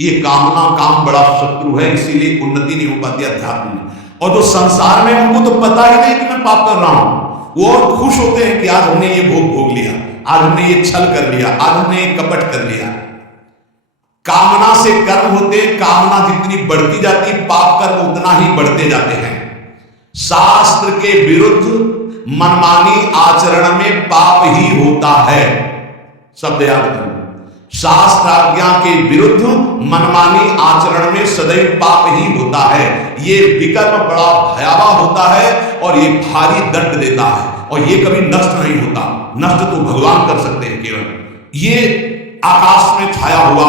ये कामना, काम बड़ा शत्रु है, इसीलिए उन्नति नहीं हो पाती अध्यात्म में। और जो संसार में, उनको तो पता ही नहीं कि मैं पाप कर रहा हूं, वो और खुश होते हैं कि आज हमने ये भोग लिया, आज हमने ये छल कर लिया, आज हमने ये कपट कर लिया। कामना से कर्म होते, कामना जितनी बढ़ती जाती, पाप कर्म उतना ही बढ़ते जाते हैं। शास्त्र के विरुद्ध मनमानी आचरण में पाप ही होता है। शब्द याद करो, शास्त्र आज्ञा के विरुद्ध मनमानी आचरण में सदैव पाप ही होता है। ये विकर्म बड़ा भयावह होता है और ये भारी दंड देता है, और ये कभी नष्ट नहीं होता। नष्ट तो भगवान कर सकते हैं केवल। ये आकाश में छाया हुआ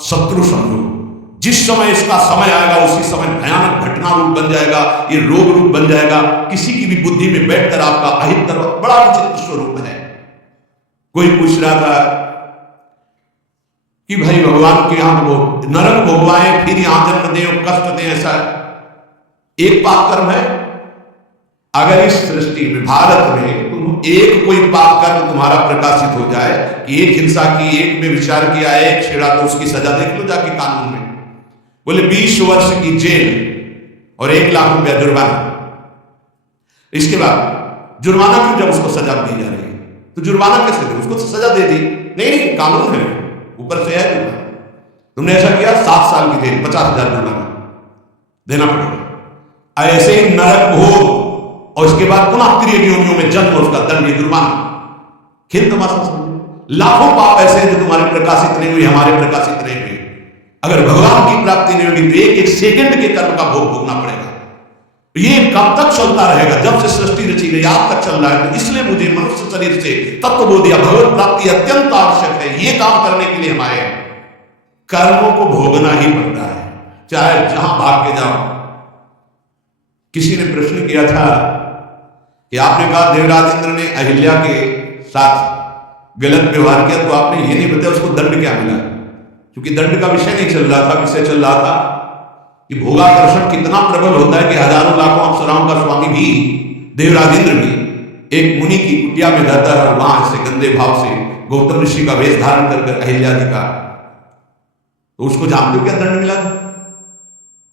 शत्रु समझो, जिस समय इसका समय आएगा उसी समय भयानक घटना रूप बन जाएगा, ये रोग रूप बन जाएगा। किसी की भी बुद्धि में बैठकर आपका अहित बड़ा विचित्र स्वरूप है। कोई पूछ रहा था कि भाई भगवान के यहां वो नरक भोगवाएं, फिर यहां जन्म दें और कष्ट दें, ऐसा एक पाप कर्म है? अगर इस सृष्टि में, भारत में, तुम एक कोई पाप कर्म तुम्हारा प्रकाशित हो जाए कि एक हिंसा की, एक में विचार किया, एक छेड़ा, तो उसकी सजा देख लो जाके कानून में। बोले 20 वर्ष की जेल और 1 लाख रुपया जुर्माना। इसके बाद जुर्माना क्यों, जब उसको सजा दी जा रही है तो जुर्माना कैसे दे? उसको सजा दे दी, नहीं कानून है, ऊपर से है जुर्माना। तुमने ऐसा किया 7 साल की जेल, 50,000 जुर्माना देना पड़ेगा। ऐसे ही नरक भोग और इसके बाद पुनः त्रिय योनियों में जन्म, उसका दंड, जुर्माना। खेल तमाशा समझो। लाखों पाप ऐसे हैं जो तुम्हारे प्रकाशित नहीं हुए, हमारे प्रकाशित नहीं हुए। अगर भगवान की प्राप्ति नहीं होगी तो एक सेकंड के कर्म का भोग भोगना पड़ेगा। ये कब तक चलता रहेगा? जब से सृष्टि रची गई आज तक चल रहा है। तो इसलिए मुझे मनुष्य शरीर से तत्वबोध या भगवत प्राप्ति अत्यंत आवश्यक है। ये काम करने के लिए हम आए हैं। कर्मों को भोगना ही पड़ता है, चाहे जहां भाग के जाओ। किसी ने प्रश्न किया था कि आपने कहा देवराज इंद्र ने अहिल्या के साथ गलत व्यवहार किया, तो आपने ये नहीं बताया उसको दंड क्या मिला। क्योंकि दंड का विषय नहीं चल रहा था, विषय चल रहा था कि भोगाकर्षण कितना प्रबल होता है कि हजारों लाखों अप्सराओं का स्वामी भी, देवराज इंद्र भी एक मुनि की कुटिया में रहता है, और वहां से गंदे भाव से गौतम ऋषि का वेश धारण कर अहिल्या जी का, तो उसको जानते हो क्या दंड मिला था?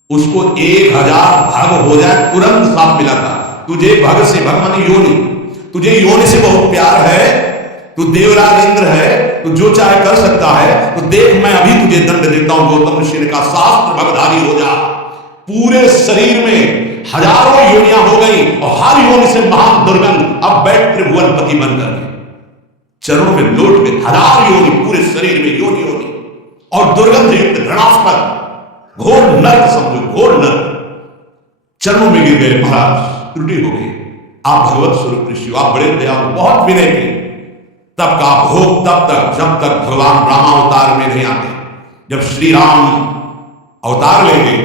उसको 1000 भग हो जाए तुरंत साफ मिला था। तुझे भग से, भग मानी योनि, तुझे योनि से बहुत प्यार है, तू देवराज इंद्र है, तो जो चाहे कर सकता है, तो देख मैं अभी तुझे दंड देता हूं। गौतम ऋषि ने कहा शास्त्र भगधारी हो जा। पूरे शरीर में हजारों योनियां हो गई और हर योनि से महान दुर्गंध। अब बैठ त्रिभुवन पति बनकर चरणों में लौट गए। 1000 योनि पूरे शरीर में योनि योनि और दुर्गंध युक्त घृणास्पद घोर नर्क समझो, घोर नर्क। चरणों में गिर गए, महाराज त्रुटि हो गई, आप भगवत स्वरूप ऋषि, आप बड़े दयालु, बहुत विनय के। तब का भोग तब तक जब तक भगवान रामावतार में नहीं आते। जब श्री राम अवतार लेंगे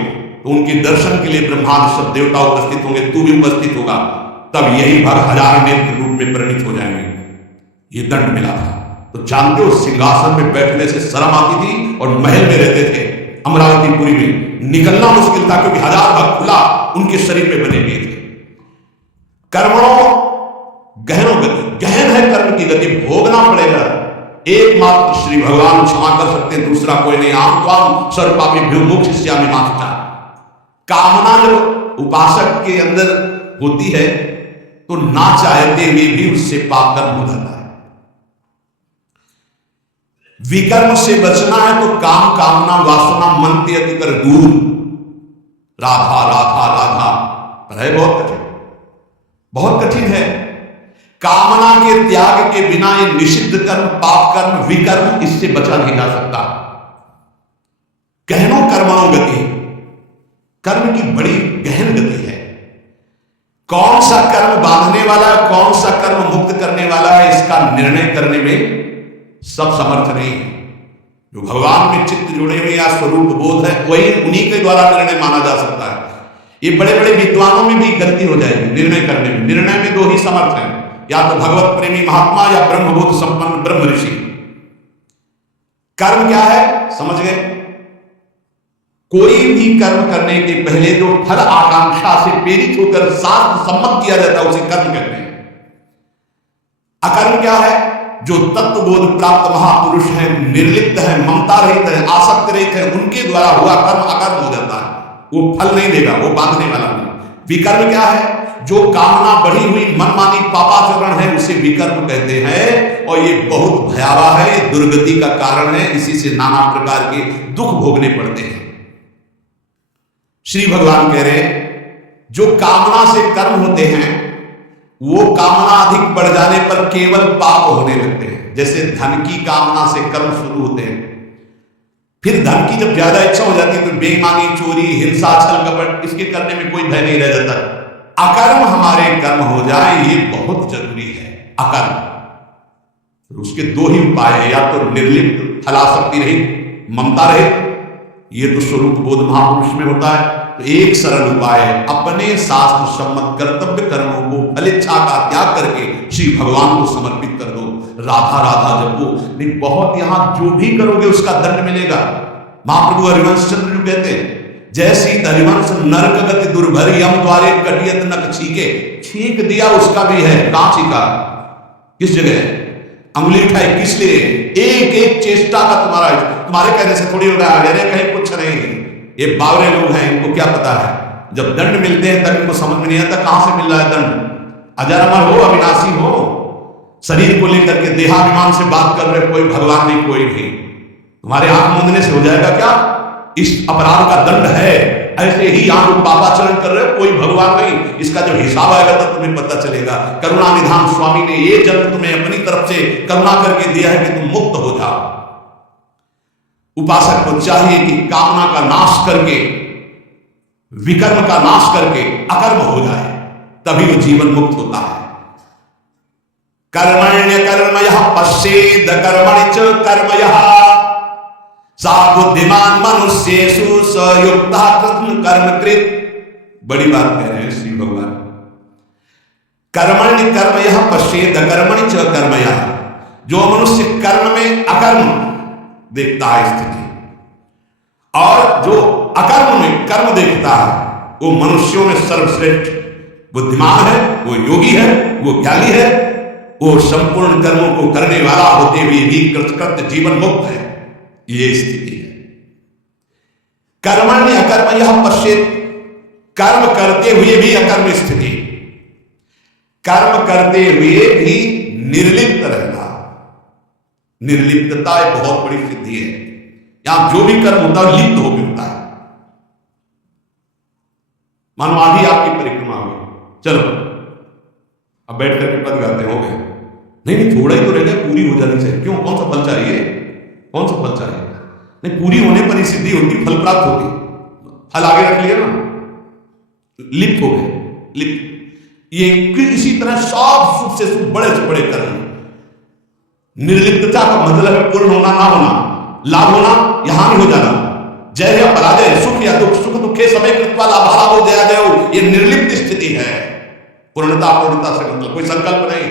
तो उनके दर्शन के लिए ब्रह्मांड सब देवता उपस्थित होंगे, तू भी उपस्थित होगा। तब यही भग 1000 नेत्र रूप में परिणित हो जाएंगे। ये दंड मिला था। तो जानते हो सिंहासन में बैठने से शर्म आती थी और महल में रहते थे अमरावतीपुरी में, निकलना मुश्किल था क्योंकि 1000 भग खुला उनके शरीर में बने हुए थे। कर्मणों गहनों गति, गहन है कर्म की गति, भोगना पड़ेगा। एकमात्र श्री भगवान क्षमा कर सकते हैं, दूसरा कोई नहीं। आम त्वाम सर्वपापेभ्यो मोक्षयिष्यामि मा शुचा। कामना जब उपासक के अंदर होती है तो ना चाहते हुए भी उससे पाप कर्म हो जाता है। विकर्म से बचना है तो काम, कामना, वासना मन के अति कर दूर। राधा राधा राधा पर है बहुत कठिन, बहुत कठिन है। कामना के त्याग के बिना ये निषिद्ध कर्म, पाप कर्म, विकर्म, इससे बचा नहीं जा सकता। गहनों कर्मणों गति, कर्म की बड़ी गहन गति है। कौन सा कर्म बांधने वाला है, कौन सा कर्म मुक्त करने वाला है, इसका निर्णय करने में सब समर्थ नहीं है। जो भगवान में चित्त जुड़े हुए या स्वरूप बोध है, वही उन्हीं के द्वारा निर्णय माना जा सकता है। ये बड़े बड़े विद्वानों में भी गलती हो जाएगी निर्णय करने में। निर्णय में 2 ही समर्थ हैं, या तो भगवत प्रेमी महात्मा या ब्रह्मबोध संपन्न ब्रह्म ऋषि। कर्म क्या है समझ गए? कोई भी कर्म करने के पहले जो फल आकांक्षा से प्रेरित होकर शास्त्र सम्मत किया जाता है उसे कर्म कहते हैं। अकर्म क्या है? जो तत्वबोध प्राप्त महापुरुष हैं, निर्लिप्त हैं, ममता रहित है, आसक्त रहित है, उनके द्वारा हुआ कर्म अकर्म हो जाता है। वो फल नहीं देगा, वो बांधने वाला नहीं। विकर्म क्या है? जो कामना बढ़ी हुई मनमानी पापाचरण है उसे विकर्म कहते हैं, और ये बहुत भयावह है, दुर्गति का कारण है। इसी से नाना प्रकार के दुख भोगने पड़ते हैं। श्री भगवान कह रहे जो कामना से कर्म होते हैं वो कामना अधिक बढ़ जाने पर केवल पाप होने लगते हैं। जैसे धन की कामना से कर्म शुरू होते हैं, फिर धन की जब ज्यादा इच्छा हो जाती है तो बेईमानी, चोरी, हिंसा, छल कपट, इसके करने में कोई भय नहीं रह जाता। अकर्म हमारे कर्म हो जाए ये बहुत जरूरी है। अकर्म, तो उसके दो ही उपाय है, या तो निर्लिप्त, फलासक्ति रहित, ममता रहित, ये तो स्वरूप बोध महापुरुष में होता है। तो एक सरल उपाय है, अपने शास्त्र सम्मत कर्तव्य कर्मों को फलेच्छा का त्याग करके श्री भगवान को समर्पित कर दो। राधा राधा जपो, नहीं बहुत यहां जो भी करोगे उसका दंड मिलेगा। महाप्रभु हरिवंश चंद्र जो कहते हैं, जैसी हरिवंश नरक गति दुर्भर यम द्वारे कटियत नक छीके, छींक दिया उसका भी है, कहां छीका, किस जगह अंगुली उठाई, किस लिए? एक एक चेष्टा का तुम्हारे कहने से थोड़ी होगा। अरे कहीं कुछ नहीं, ये बावरे लोग हैं, इनको क्या पता है। जब दंड मिलते हैं तब इनको समझ में नहीं आता कहां से मिल रहा है दंड। अजर अमर हो, अविनाशी हो, शरीर को लेकर के देहाभिमान से बात कर रहे, कोई भगवान नहीं, कोई नहीं। तुम्हारे आंख मूंदने से हो जाएगा क्या? इस अपराध का दंड है। ऐसे ही यहां लोग पापाचरण कर रहे हो, कोई भगवान नहीं। इसका जब हिसाब आएगा तब तुम्हें पता चलेगा। करुणा निधान स्वामी ने ये जन्म तुम्हें अपनी तरफ से करुणा करके दिया है कि तुम मुक्त हो जाओ। उपासक को चाहिए कि कामना का नाश करके, विकर्म का नाश करके अकर्म हो जाए, तभी वो जीवन मुक्त होता है। कर्मण्य कर्मयः पश्येद कर्मणि च कर्मयः सा बुद्धिमान मनुष्येषु स युक्तः कृष्ण कर्मकृत। बड़ी बात कह रहे हैं श्री भगवान। कर्मण्य कर्मयः पश्येद कर्मणि च कर्मयः, जो मनुष्य कर्म में अकर्म देखता है स्थिति, और जो अकर्म में कर्म देखता है, वो मनुष्यों में सर्वश्रेष्ठ बुद्धिमान है, वो योगी है, वो ज्ञानी है, वो संपूर्ण कर्मों को करने वाला होते हुए भी कृतकृत्य जीवन मुक्त है। ये स्थिति है। कर्मण्य अकर्मयः पश्येत्, कर्म करते हुए भी अकर्म स्थिति, कर्म करते हुए भी निर्लिप्त रहना। निर्लिप्तता एक बहुत बड़ी सिद्धि है। यहां जो भी कर्म होता है लिप्त होकर होता है। मानो आधी आपकी परिक्रमा हुई, चलो अब बैठ करके पद गाते हो गए, नहीं थोड़ा ही तो रह गया, पूरी हो जानी चाहिए। क्यों, कौन सा फल चाहिए, कौन सा फल चाहिए? नहीं, पूरी होने पर ही सिद्धि होती, फल प्राप्त होती। फल आगे रख लिया ना, लिप्त हो गए, लिप्त। ये इसी तरह सब सुख से सुख, बड़े से बड़े कर्म। निर्लिप्तता का मतलब है पूर्ण होना, ना होना, लाभ होना या हानि हो जाना, जय या पराजय, सुख या दुख, सुख दुखे समय कृत्वा लाभाला हो जया जय, ये निर्लिप्त स्थिति है। पूर्णता पूर्णता से मतलब कोई संकल्प नहीं,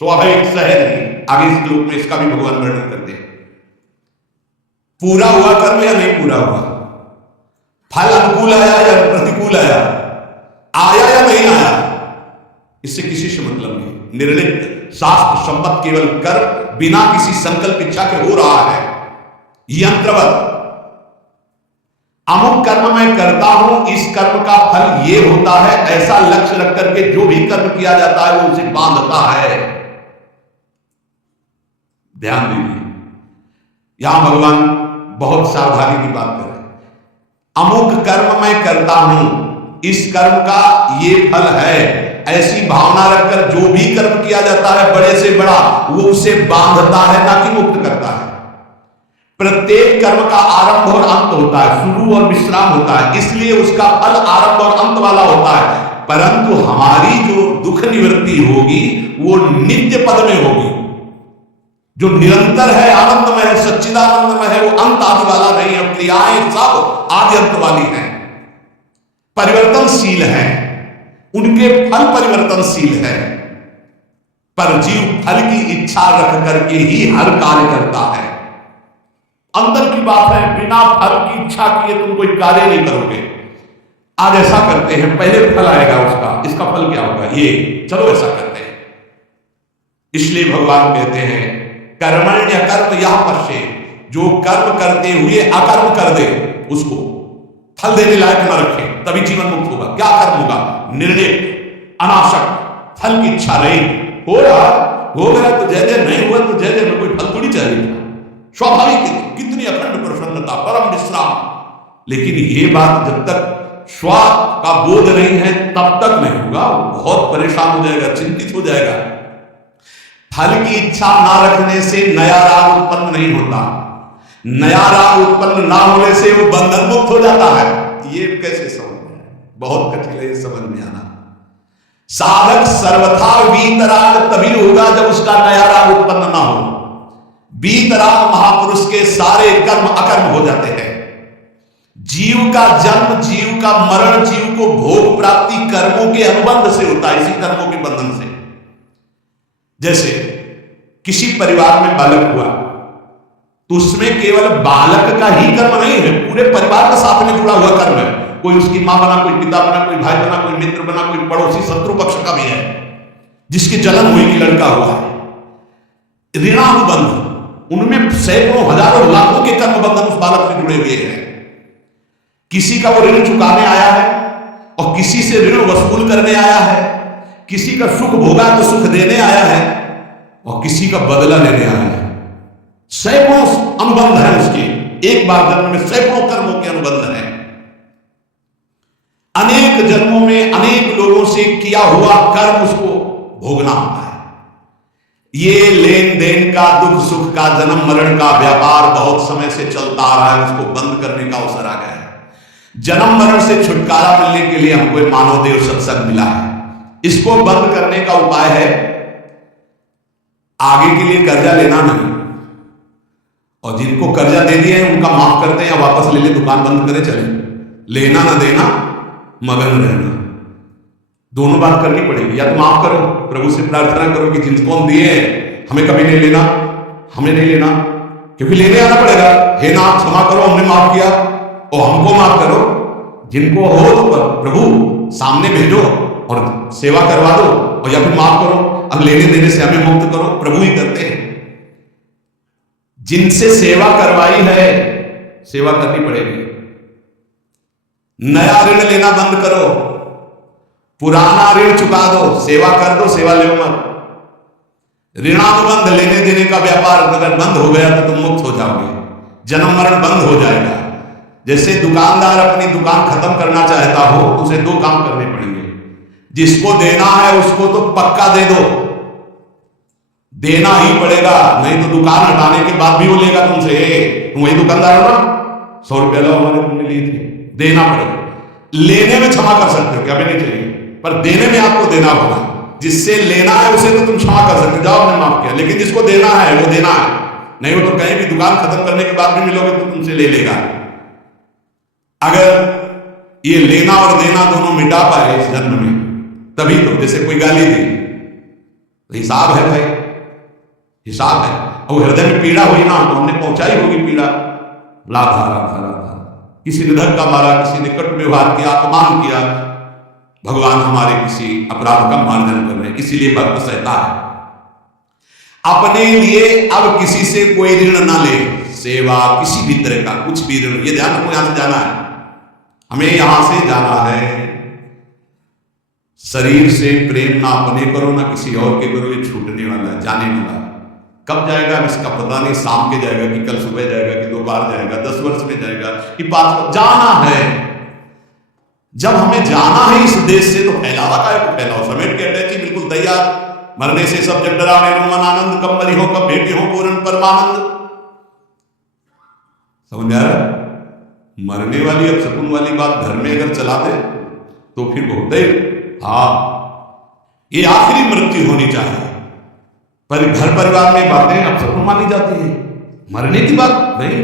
स्वाभाविक सहज नहीं। आगे इस श्लोक में इसका भी भगवान वर्णन करते हैं। पूरा हुआ कर्म या नहीं पूरा हुआ, फल अनुकूल आया या प्रतिकूल आया, आया या नहीं आया, इससे किसी से मतलब नहीं। निर्लिप्त शास्त्र सम्मत केवल कर्म बिना किसी संकल्प इच्छा के हो रहा है। यंत्रवत अमुक कर्म मैं करता हूं, इस कर्म का फल ये होता है, ऐसा लक्ष्य रख करके जो भी कर्म किया जाता है वो उसे बांधता है। ध्यान दीजिए, यहां भगवान बहुत सावधानी की बात कर रहे हैं। अमुक कर्म मैं करता हूं, इस कर्म का ये फल है, ऐसी भावना रखकर जो भी कर्म किया जाता है बड़े से बड़ा, वो उसे बांधता है, ना कि मुक्त करता है। प्रत्येक कर्म का आरंभ और अंत होता है, शुरू और विश्राम होता है, इसलिए उसका फल आरंभ और अंत वाला होता है। परंतु हमारी जो दुख निवृत्ति होगी वो नित्य पद में होगी, जो निरंतर है, आनंदमय है, सच्चिदानंदमय है, वो अंत आदि वाला नहीं है। क्रियाएं सब आदि अंत वाली हैं, परिवर्तनशील है, उनके फल परिवर्तनशील है। पर जीव फल की इच्छा रख करके ही हर कार्य करता है। अंदर की बात है, बिना फल की इच्छा किए तुम कोई कार्य नहीं करोगे। आज ऐसा करते हैं, पहले फल आएगा उसका, इसका फल क्या होगा, ये चलो ऐसा करते हैं। इसलिए भगवान कहते हैं कर्मण्य कर्म यह पश्ये, जो कर्म करते हुए अकर्म कर दे उसको फल देने लायक न रखे, तभी जीवन मुक्त होगा। क्या कर्म होगा? निर्णय, अनाशक, फल की इच्छा नहीं। हो रहा हो गया तो जय जय, नहीं हुआ तो जय जय, में कोई फल थोड़ी चाहिए। स्वाभाविक कितनी अखंड प्रसन्नता, परम विश्राम। लेकिन ये बात जब तक स्व का बोध नहीं है तब तक नहीं होगा। बहुत परेशान हो जाएगा, चिंतित हो जाएगा। फल की इच्छा ना रखने से नया राग उत्पन्न नहीं होता, नया राग उत्पन्न ना होने से वो बंधन मुक्त हो जाता है। ये कैसे समझ में आए? बहुत कठिन है ये समझ में आना। साधक सर्वथा वीतराग तभी होगा जब उसका नया राग उत्पन्न ना हो। वीतराग महापुरुष के सारे कर्म अकर्म हो जाते हैं। जीव का जन्म, जीव का मरण, जीव को भोग प्राप्ति कर्मों के अनुबंध से होता है, इसी कर्मों के बंधन से। जैसे किसी परिवार में बालक हुआ तो उसमें केवल बालक का ही कर्म नहीं है, पूरे परिवार के साथ में जुड़ा हुआ कर्म है। कोई उसकी मां बना, कोई पिता बना, कोई भाई बना, कोई मित्र बना, कोई पड़ोसी शत्रु पक्ष का भी है जिसकी जलन हुई कि लड़का हुआ है। ऋणानुबंध, उनमें सैकड़ों हजारों लाखों के कर्म बंधन उस बालक से जुड़े हुए हैं। किसी का वो ऋण चुकाने आया है और किसी से ऋण वसूल करने आया है, किसी का सुख भोगा तो सुख देने आया है और किसी का बदला लेने आया है। सैकड़ों अनुबंध है उसके, एक बार जन्म में सैकड़ों कर्मों के अनुबंध है। अनेक जन्मों में अनेक लोगों से किया हुआ कर्म उसको भोगना होता है। ये लेन देन का, दुख सुख का, जन्म मरण का व्यापार बहुत समय से चलता आ रहा है, उसको बंद करने का अवसर आ गया है। जन्म मरण से छुटकारा मिलने के लिए हमको मानव देव सत्संग मिला है। इसको बंद करने का उपाय है आगे के लिए कर्जा लेना नहीं, और जिनको कर्जा दे दिए हैं उनका माफ करते हैं या वापस ले ले, दुकान बंद करे चले, लेना ना देना, मगन रहना, दोनों बात करनी पड़ेगी। या तो माफ करो, प्रभु से प्रार्थना करो कि जिनको हम दिए हैं हमें कभी नहीं लेना, हमें नहीं लेना, क्योंकि लेने आना पड़ेगा। हे नाथ क्षमा करो, हमने माफ किया और हमको माफ करो। जिनको हो तो प्रभु सामने भेजो और सेवा करवा दो, और या फिर माफ करो, अब लेने देने से हमें मुक्त करो, प्रभु ही करते हैं। जिनसे सेवा करवाई है सेवा करनी पड़ेगी। नया ऋण लेना बंद करो, पुराना ऋण चुका दो, सेवा कर दो, सेवा ले मत। ऋणानुबंध, लेने देने का व्यापार अगर बंद हो गया तो तुम मुक्त हो जाओगे, जन्म मरण बंद हो जाएगा। जैसे दुकानदार अपनी दुकान खत्म करना चाहता हो तो उसे दो काम करने पड़ेंगे। जिसको देना है उसको तो पक्का दे दो, देना ही पड़ेगा, नहीं तो दुकान हटाने के बाद भी वो लेगा तुमसे, तुम वही दुकानदार हो ना, 100 रुपया लो हमारे तुमने लिए थे, देना पड़ेगा। लेने में क्षमा कर सकते हो, क्या भी नहीं चाहिए, पर देने में आपको देना होगा। जिससे लेना है उसे तो तुम क्षमा कर सकते हो, जाओ हमने माफ किया, लेकिन जिसको देना है वो देना है, नहीं वो तो कहीं भी दुकान खत्म करने के बाद भी मिलोगे तो तुमसे ले लेगा। अगर ये लेना और देना दोनों मिटा पाए इस जन्म में, तभी तो, जैसे कोई गाली दी तो हिसाब है भाई, हिसाब है, और हृदय में पीड़ा हुई ना तो हमने पहुंचाई होगी पीड़ा, लाधा लाधा लाधा, किसी ने धक्का मारा, किसी ने कट व्यवहार किया, अपमान किया, भगवान हमारे किसी अपराध का मार्जन कर रहे हैं, इसीलिए भक्त सहता है। अपने लिए अब किसी से कोई ऋण ना ले, सेवा किसी भी तरह का कुछ भी ऋण, ये ध्यान रखो, यहां से जाना है, हमें यहां से जाना है। शरीर से प्रेम ना अपने करो ना किसी और के करो, ये छूटने वाला है, जाने वाला है। कब जाएगा इसका पता नहीं, शाम के जाएगा कि कल सुबह जाएगा कि दोपहर जाएगा, 10 वर्ष में जाएगा कि 5 वर्ष, जाना है। जब हमें जाना है इस देश से तो फैलावा का है, फैलाओ समेट के अटैची बिल्कुल तैयार, मरने से सब जग डरा मेरे मन आनंद, कब मरी हो कब भेटी हो पूर्ण परमानंद। समझ आ रहा? मरने वाली अब सकुन वाली बात घर में अगर चला दे तो फिर बहुत देर, हाँ ये आखिरी मृत्यु होनी चाहिए, पर घर परिवार में बातें अब सकुन मानी जाती है, मरने की बात नहीं।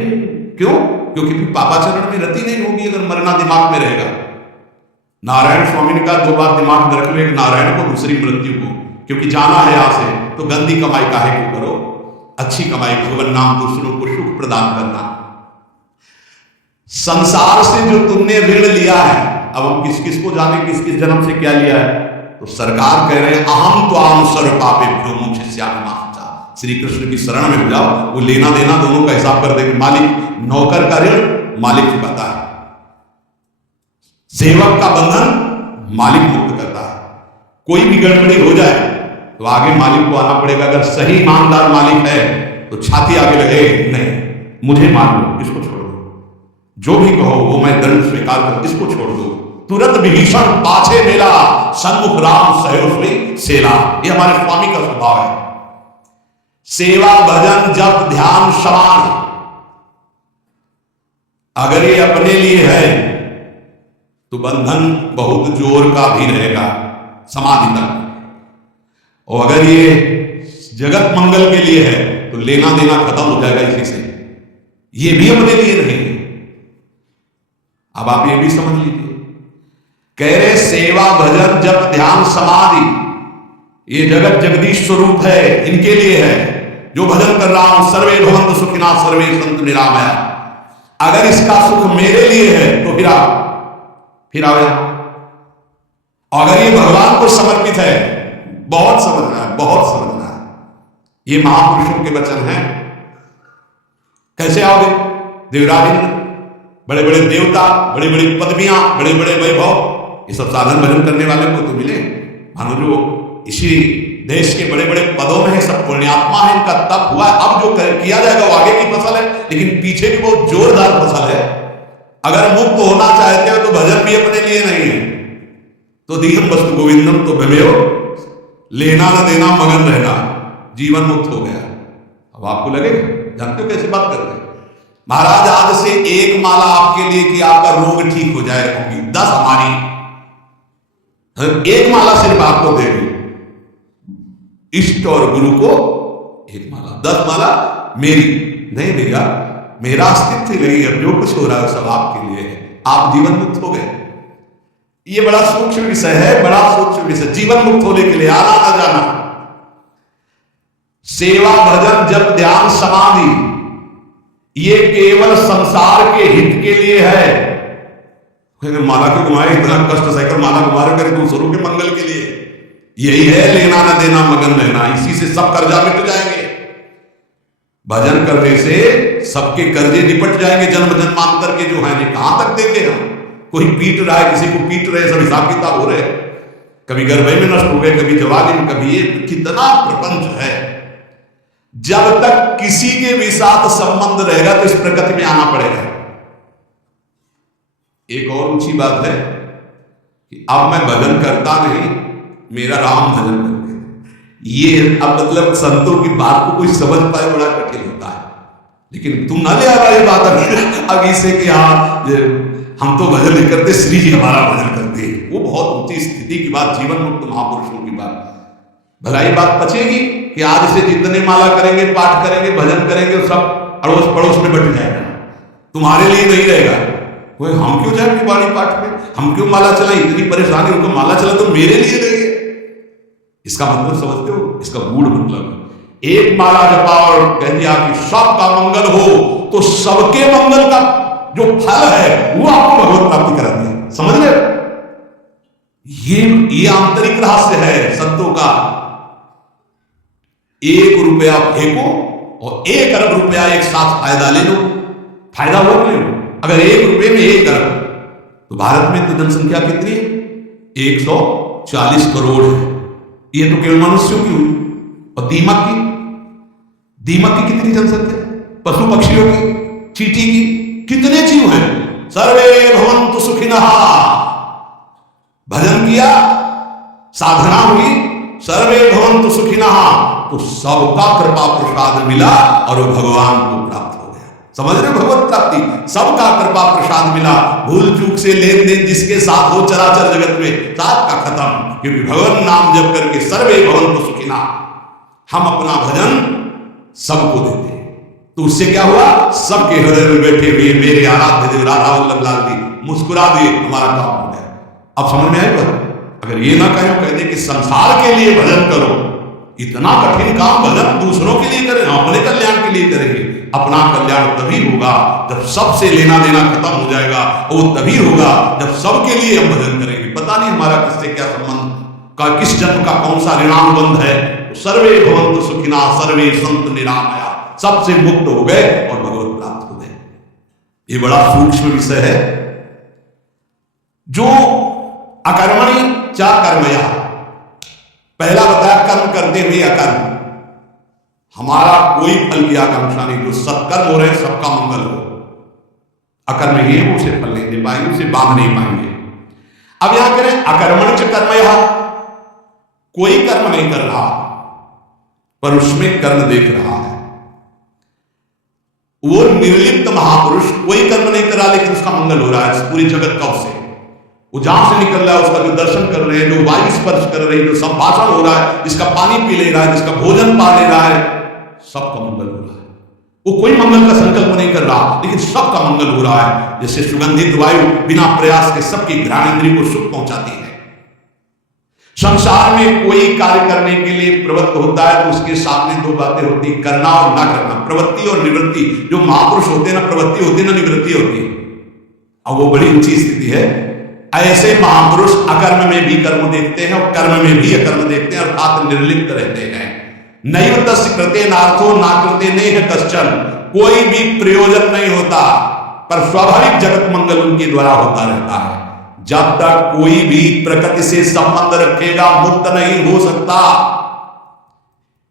क्यों? क्योंकि फिर पापाचरण में रति नहीं होगी अगर मरना दिमाग में रहेगा। नारायण स्वामी ने कहा, जो बात दिमाग में रख लो, एक नारायण को दूसरी मृत्यु को, क्योंकि जाना है यहां से तो गंदी कमाई काहे को करो, अच्छी कमाई भगवान नाम दूसरों को सुख प्रदान करना। संसार से जो तुमने ऋण लिया है, अब हम किस किस को जाने किस किस जन्म से क्या लिया है, तो सरकार कह रहे हैं अहम तो आम सर्व पापेभ्यो मोक्षयिष्यामि मा शुचः। श्री कृष्ण की शरण में हो जाओ, वो लेना देना दोनों का हिसाब कर देंगे। मालिक, नौकर का ऋण मालिक चुकाता है, सेवक का बंधन मालिक मुक्त करता है। कोई भी गड़बड़ी हो जाए तो आगे मालिक को आना पड़ेगा। अगर सही ईमानदार मालिक है तो छाती आगे लगे, नहीं मुझे मान लो, इसको छोड़ दो, जो भी कहो वो मैं दंड स्वीकार कर, इसको छोड़ दो। तुरंत विभीषण पाछे मेला, सन्मुख राम सहयोस्मी सेला। ये हमारे स्वामी का स्वभाव है। सेवा भजन जप ध्यान समान, अगर ये अपने लिए है तो बंधन बहुत जोर का भी रहेगा समाधि तक, और अगर ये जगत मंगल के लिए है तो लेना देना खत्म हो जाएगा इसी से। ये भी अपने लिए नहीं। अब आप ये भी समझ लीजिए, कह रहे सेवा भजन जप ध्यान समाधि ये जगत जगदीश स्वरूप है, इनके लिए है। जो भजन कर रहा हूं, सर्वे भवन्तु सुखिनः सर्वे सन्तु निरामया, अगर इसका सुख मेरे लिए है तो फिर आओ। अगर ये भगवान को समर्पित है, बहुत समझना है, बहुत समझना है। ये महापुरुषों के वचन हैं। कैसे आओगे? देवराज इंद्र, बड़े बड़े देवता, बड़ी बड़ी पदवियां, बड़े बड़े वैभव, ये सब साधन भजन करने वाले को तो मिले। मानो जो इसी देश के बड़े बड़े पदों में है, सब पुण्यात्मा है, इनका तप हुआ है। अब जो किया जाएगा वो आगे की फसल है, लेकिन पीछे की बहुत जोरदार फसल है। अगर मुक्त होना चाहते हो तो भजन भी अपने लिए नहीं है, तो दीहम वस्तु गोविंदम तो भमेव, लेना न देना मगन रहना, जीवन मुक्त हो गया। अब आपको लगेगा, जानते हो कैसे बात कर रहे हैं महाराज, आज से एक माला आपके लिए कि आपका रोग ठीक हो जाए होगी, 10 हमारी, एक माला सिर्फ आपको देगी। इष्ट और गुरु को एक माला, 10 माला मेरी नहीं भैया, मेरा अस्तित्व नहीं है, जो कुछ हो रहा है सब आपके लिए है। आप जीवन मुक्त हो गए। ये बड़ा सूक्ष्म विषय है, बड़ा सूक्ष्म विषय। जीवन मुक्त होने के लिए आना ना जाना, सेवा भजन जप ध्यान समाधि, ये केवल संसार के हित के लिए है। माला को घुमाए, इतना कष्ट सहकर माला घुमा रहे, करे दूसरों के मंगल के लिए। यही है लेना न देना मगन रहना, इसी से सब कर्जा मिट जाएंगे। भजन करने से सबके कर्जे निपट जाएंगे, जन्म जन्मांतर के जो है, कहां तक देंगे हम? कोई पीट रहा है, किसी को पीट रहे, सब हिसाब किताब हो रहे, कभी गर्भे में नष्ट हो गए, कभी जवानी में, कभी ये, कितना प्रपंच है। जब तक किसी के भी साथ संबंध रहेगा तो इस प्रकृति में आना पड़ेगा। एक और ऊंची बात है कि अब मैं भजन करता नहीं, मेरा राम भजन करते। ये अब मतलब संतों की बात को कोई समझ पाए बड़ा कठिन होता है, लेकिन तुम ना ले आ रहा ये बात अब इसे कि हाँ हम तो भजन नहीं करते, श्री जी हमारा भजन करते हैं। वो बहुत ऊंची स्थिति की बात, जीवन मुक्त महापुरुषों की बात। भला ये बात बचेगी कि आज से जितने माला करेंगे, पाठ करेंगे, भजन करेंगे, सब अड़ोस पड़ोस में बट जाएगा, तुम्हारे लिए नहीं रहेगा। कोई हम क्यों जाए बाणी पाठ में, हम क्यों माला चलाएं, इतनी परेशानी उनको माला चला तो मेरे लिए नहीं है। इसका मतलब समझते हो? इसका गूढ़ मतलब एक माला जपा और कह दिया कि सबका मंगल हो, तो सबके मंगल का जो फल है वो आपको भगवत प्राप्ति करा दिया। समझ रहे? ये आंतरिक रहस्य है संतों का। 1 रुपया फेंको और 1 अरब रुपया एक साथ फायदा ले लो, फायदा हो ले लो। अगर 1 रुपये में 1 अरब, तो भारत में तो जनसंख्या कितनी है? 140 करोड़ है। ये तो केवल मनुष्यों की हुई, और दीमक की कितनी जनसंख्या? पशु पक्षियों की, चींटी की, कितने जीव हैं? सर्वे भवन्तु सुखिनः, भजन किया, साधना हुई, सर्वे भवन्तु सुखिनः, तो सबका कृपा प्रसाद मिला और वो भगवान को प्राप्त हो गया। समझ रहे? भगवत प्राप्ति, सबका कृपा प्रसाद मिला। भूल चूक से लेन देन जिसके साथ हो चराचर जगत में, साथ का खत्म, क्योंकि भगवान नाम जप करके सर्वे भवन्तु सुखिनः, हम अपना भजन सबको देते हैं। तो उससे क्या हुआ? सबके हृदय में बैठे हुए मेरे आराध्य देव राधा वल्लभ लाल जी मुस्कुरा दिए, हमारा काम हो गया। अब समझ में आएगा? अगर ये ना कहें, कहते कि संसार के लिए भजन करो, इतना कठिन काम भजन दूसरों के लिए करें, अपने कल्याण के लिए करेंगे। अपना कल्याण तभी होगा जब सबसे लेना देना खत्म हो जाएगा, वो तभी होगा जब सबके लिए हम भजन करेंगे। पता नहीं हमारा किससे क्या संबंध किस जन्म का कौन सा ऋणानुबंध है, तो सर्वे भवन्तु सुखिना सर्वे सन्तु निरामया, सबसे मुक्त हो गए और भगवत प्राप्त हो गए। ये बड़ा सूक्ष्म विषय है। जो अकर्मणि च कर्मया, पहला बताया कर्म करते हुए अकर्म, हमारा कोई फल की आकांक्षा नहीं, जो सत्कर्म हो रहे हैं सबका मंगल हो। अकर्म ही है, उसे फल नहीं दे पाएंगे, उसे बांध नहीं पाएंगे। अब यहां करें अकर्मण च कर्मया, कोई कर्म नहीं कर रहा पर उसमें कर्म देख रहा है। वो निर्लिप्त महापुरुष कोई कर्म नहीं कर रहा लेकिन उसका मंगल हो रहा है पूरी जगत का। उससे वो जहां से निकल रहा है, उसका जो दर्शन कर रहे हैं, जो वायु स्पर्श कर रही है, जो संभाषण हो रहा है, जिसका पानी पी ले रहा है, जिसका भोजन पा ले रहा है, सबका मंगल हो रहा है। वो कोई मंगल का संकल्प नहीं कर रहा लेकिन सबका मंगल हो रहा है। जैसे सुगंधित वायु बिना प्रयास के सबकी घ्राणेंद्रिय को सुख पहुंचाती है। संसार में कोई कार्य करने के लिए प्रवृत्त होता है तो उसके सामने दो बातें होती, करना और ना करना, प्रवृत्ति और निवृत्ति। जो महापुरुष होते हैं ना प्रवृत्ति होती है ना निवृत्ति होती है। अब वो बड़ी ऊंची स्थिति है। ऐसे महापुरुष अकर्म में भी कर्म देखते हैं और कर्म में भी अकर्म देखते हैं, अर्थात निर्लिप्त रहते हैं। नैव तस्य कृते नार्थो ना कृते नेह कश्चन, कोई भी प्रयोजन नहीं होता पर स्वाभाविक जगत मंगल उनके द्वारा होता रहता है। जब तक कोई भी प्रकृति से संबंध रखेगा मुक्त नहीं हो सकता।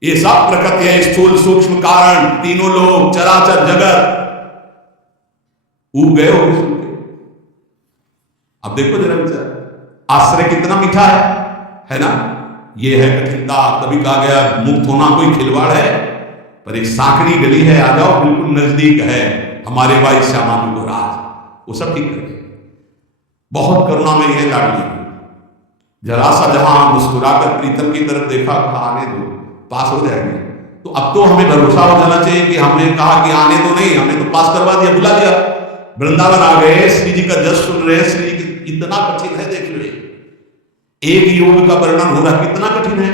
ये सब प्रकृति है, स्थूल सूक्ष्म कारण, तीनों लोग, चराचर जगत। ऊब गए हो अब देखो जरा विचार, आश्रय कितना मीठा है ना। ये है कठिनता। कभी कहा गया मुक्त होना कोई खिलवाड़ है, पर एक सांकड़ी गली है, आ जाओ, बिल्कुल नजदीक है हमारे भाई श्यामा को राज, वो सब ठीक कर बहुत करुणा में है लाडली। जरा सा जहां मुस्कुराकर प्रीतम की तरफ देखा, आने दो, पास हो जाएंगे। तो अब तो हमें भरोसा हो जाना चाहिए कि हमने कहा कि आने दो नहीं, हमने तो पास करवा दिया, बुला दिया। वृंदावन आ गए, श्री जी का जस सुन रहे, श्री जी इतना कठिन है। देख लो एक योग का वर्णन हो रहा, कितना कठिन है।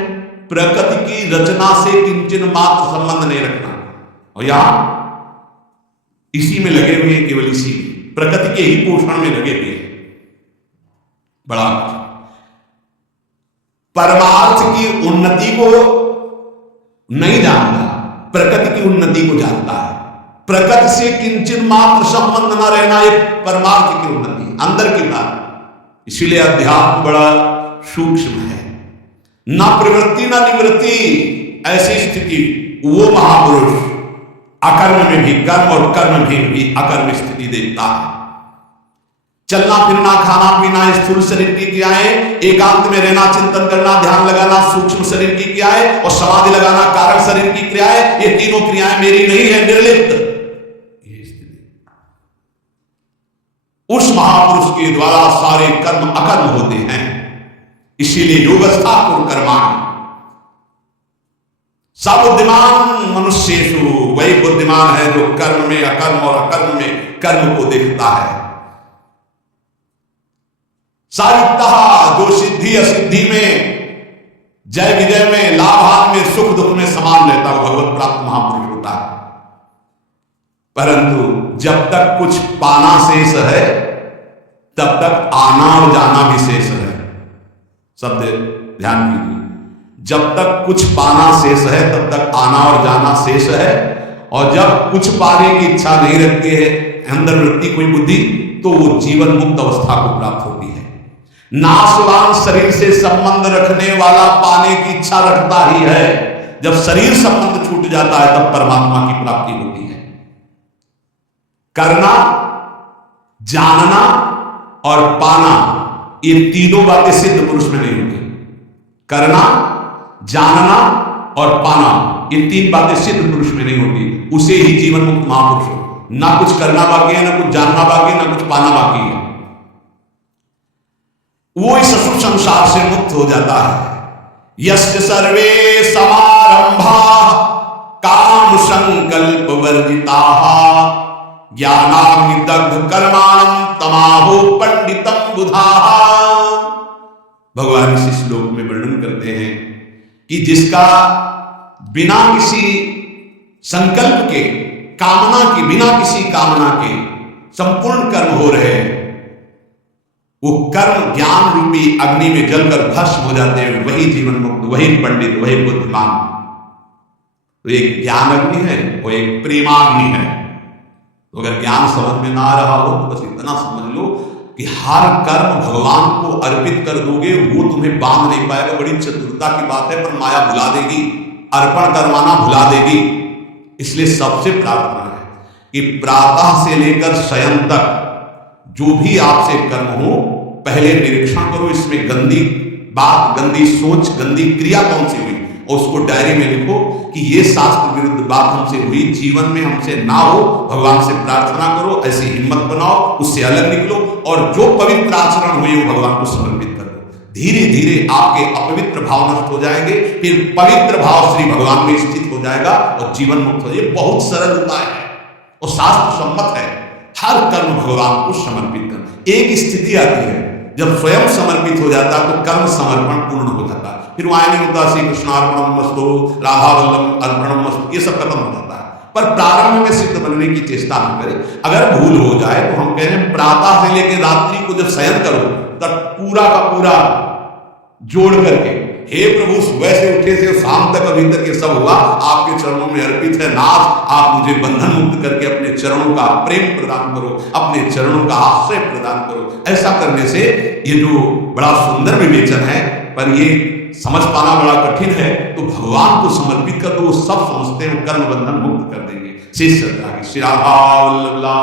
प्रकृति की रचना से किंचन मात्र संबंध नहीं रखना, और यहां इसी में लगे हुए, केवल इसी प्रकृति के ही पोषण में लगे हुए। बड़ा परमार्थ की उन्नति को नहीं जानता, प्रकृति की उन्नति को जानता है। प्रकृति से किंचन मात्र संबंध न रहना एक परमार्थ की उन्नति, अंदर की बात। इसीलिए अध्यात्म बड़ा सूक्ष्म है। न प्रवृत्ति न निवृत्ति, ऐसी स्थिति वो महापुरुष अकर्म में भी कर्म और कर्म में भी अकर्म स्थिति देखता है। चलना फिरना, खाना पीना, स्थूल शरीर की क्रियाएं, एकांत में रहना, चिंतन करना, ध्यान लगाना, सूक्ष्म शरीर की क्रियाएं, और समाधि लगाना, कारण शरीर की क्रियाएं, ये तीनों क्रियाएं मेरी नहीं है, निर्लिप्त। ये स्थिति उस महापुरुष के द्वारा सारे कर्म अकर्म होते हैं। इसीलिए योगस्था कुरु कर्माणि, सब बुद्धिमान मनुष्येषु वही बुद्धिमान है जो कर्म में अकर्म और अकर्म में कर्म को देखता है। सायुक्तः, जो सिद्धि असिद्धि में, जय विजय में, लाभान में, सुख दुख में समान रहता है, भगवत प्राप्त महापुरुष होता है। परंतु जब तक कुछ पाना शेष है तब तक आना और जाना भी शेष है। शब्द ध्यान कीजिए, जब तक कुछ पाना शेष है तब तक आना और जाना शेष है, और जब कुछ पाने की इच्छा नहीं रखती है अंदर वृत्ति कोई बुद्धि, तो वो जीवन मुक्त अवस्था को प्राप्त होती है। नाशवान शरीर से संबंध रखने वाला पाने की इच्छा रखता ही है। जब शरीर संबंध छूट जाता है तब परमात्मा की प्राप्ति होती है। करना, जानना और पाना, ये तीनों बातें सिद्ध पुरुष में नहीं होती। करना, जानना और पाना, ये तीन बातें सिद्ध पुरुष में नहीं होती। उसे ही जीवन मुक्त महापुरुष हो। ना कुछ करना बाकी है, ना कुछ जानना बाकी है, ना कुछ पाना बाकी है। वो इस असुर संसार से मुक्त हो जाता है। यस्य सर्वे समारंभा काम संकल्प वर्जिताः ज्ञानाग्नि दग्ध कर्माणं तमाहो पंडितम बुधाः। भगवान इस श्लोक में वर्णन करते हैं कि जिसका बिना किसी संकल्प के, कामना के, बिना किसी कामना के संपूर्ण कर्म हो रहे, वो कर्म ज्ञान रूपी अग्नि में जलकर भस्म हो जाते हैं, वही जीवन मुक्त, वही पंडित, वही बुद्धिमान। तो एक ज्ञान अग्नि है, वो एक प्रेमाग्नि है। तो अगर ज्ञान समझ में ना आ रहा हो तो बस इतना समझ लो कि हर कर्म भगवान को अर्पित कर दोगे, वो तुम्हें बांध नहीं पाएगा। बड़ी चतुरता की बात है, पर माया भुला देगी, अर्पण करवाना भुला देगी। इसलिए सबसे प्रार्थना है कि प्रातः से लेकर शयन तक जो भी आपसे कर्म हो, पहले निरीक्षण करो, इसमें गंदी बात, गंदी सोच, गंदी क्रिया कौन सी हुई, और उसको डायरी में लिखो कि ये शास्त्र विरुद्ध बात हमसे हुई, जीवन में हमसे ना हो, भगवान से प्रार्थना करो, ऐसी हिम्मत बनाओ, उससे अलग निकलो, और जो पवित्र आचरण हुई वो भगवान को समर्पित कर दो। धीरे धीरे आपके अपवित्र भाव नष्ट हो जाएंगे, फिर पवित्र भाव श्री भगवान में स्थित हो जाएगा और जीवन मुक्त हो। ये बहुत सरल उपाय है और शास्त्र सम्मत है। हर कर्म भगवान को समर्पित कर। एक स्थिति आती है जब स्वयं समर्पित हो जाता है तो कर्म समर्पण पूर्ण हो जाता है, फिर वहां नहीं होता श्री कृष्णार्पणमस्तु, राधा वल्लभ अर्पणमस्तु, ये सब खत्म हो जाता है। पर प्रारंभ में सिद्ध बनने की चेष्टा न करें। अगर भूल हो जाए तो हम कह रहे हैं प्रातः से लेकर रात्रि को जब शयन करो तब पूरा का पूरा जोड़ करके, हे प्रभु सुबह से उठे से शाम तक अभी तक ये सब हुआ आपके चरणों में अर्पित है। नाथ आप मुझे बंधन मुक्त करके अपने चरणों का प्रेम प्रदान करो, अपने चरणों का आश्रय प्रदान करो। ऐसा करने से ये जो बड़ा सुंदर विवेचन है, पर ये समझ पाना बड़ा कठिन है, तो भगवान को समर्पित कर दो, वो सब समझते हैं, कर्म बंधन मुक्त कर देंगे। श्री राधा वल्लभ।